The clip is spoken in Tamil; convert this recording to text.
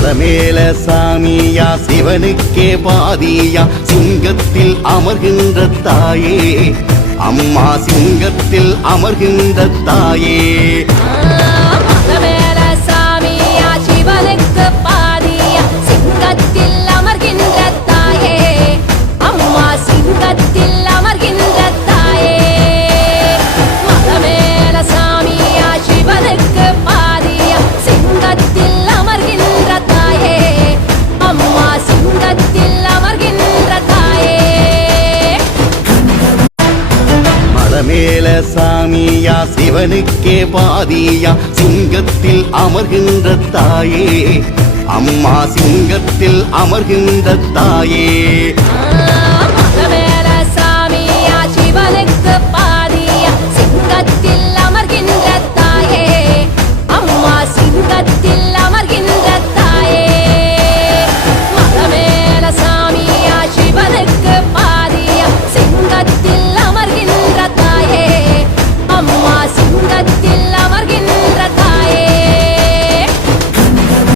மலமேல சாமியா சிவனுக்கே பாதியா சிங்கத்தில் அமர்கின்ற தாயே அம்மா சிங்கத்தில் அமர்கின்ற தாயே மலமேல சாமியா சிவனுக்கு பாதியா சிங்கத்தில் அமர்கின்ற தாயே அம்மா சிங்கத்தில் அமர்கின்ற தாயே மலமேல சாமியா சிவனுக்கு பாதியா சிங்கத்தில் அமர்கின்ற தாயே அம்மா சிங்கத்தில் அமர்கின்ற தாயே மலமேல சாமியா சிவனுக்கே பாதியா சிங்கத்தில் அமர்கின்ற தாயே அம்மா சிங்கத்தில் அமர்கின்ற தாயே